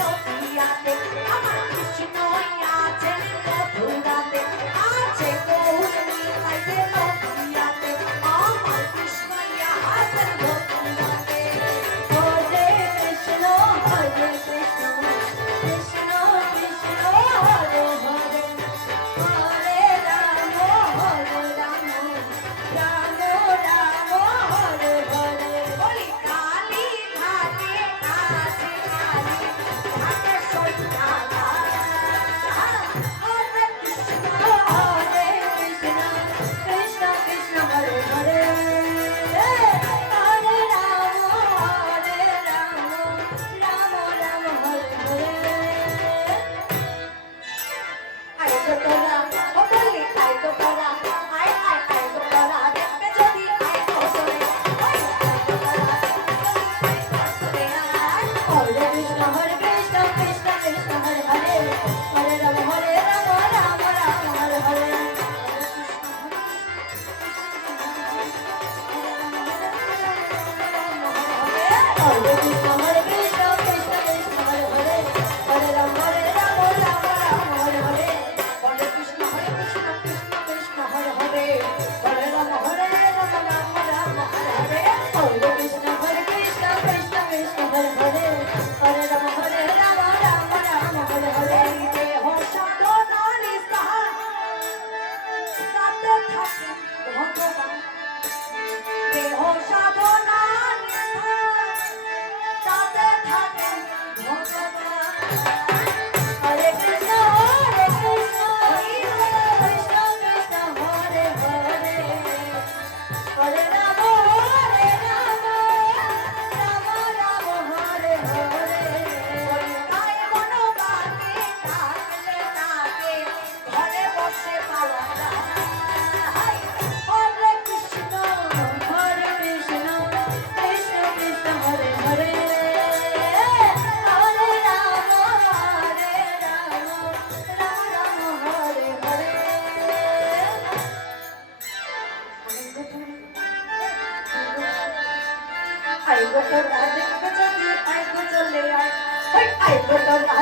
নদিয়াতে আমার কৃষ্ণ আছেন মথুরাতে আছে গৌর নিতাইতে নদিয়াতে আমার কৃষ্ণ আছেন মথুরাতে হরে কৃষ্ণ কৃষ্ণ কৃষ্ণ কৃষ্ণ হরে হরে হরে রাম রাম রাম হরে হরে বলি কালী ঘাটে আছে কালী ঘাটে সৈন্যারা হরে কৃষ্ণ কৃষ্ণ কৃষ্ণ হরে হরে হরে রাম রাম রাম হরে হরে আই তো তোরা ও বলি আই তো তোরা আই তো তোরা দেখবে যদি আই তো সরে ওই আই তো তোরা দেখবে যদি আই তো সরে হরে কৃষ্ণ কৃষ্ণ কৃষ্ণ হরে হরে হরে রাম রাম হরে হরে হরে কৃষ্ণ কৃষ্ণ কৃষ্ণ কৃষ্ণ হরে হরে হরে রাম রাম হরে হরে হরে কৃষ্ণ কৃষ্ণ কৃষ্ণ হরে হরে হরে রাম রাম হরে হরে হরে কৃষ্ণ কৃষ্ণ কৃষ্ণ হরে হরে হরে রাম রাম হরে হরে দেহ সাধনা নিষ্ঠা সাথে থাকে ভগবান দেহ সাধনা নিষ্ঠা সাথে থাকে ভগবান হরে কৃষ্ণ কৃষ্ণ কৃষ্ণ হরে হরে হরে রাম রাম হরে হরে তাই মন বাকে ডাকলে তাকে ঘরে বসে পাওয়া যায় হরে কৃষ্ণ কৃষ্ণ কৃষ্ণ হরে হরে হরে রাম রাম হরে হরে আই গো তোরা দেখবে যদি আই গো চলে আয় আই গো তোরা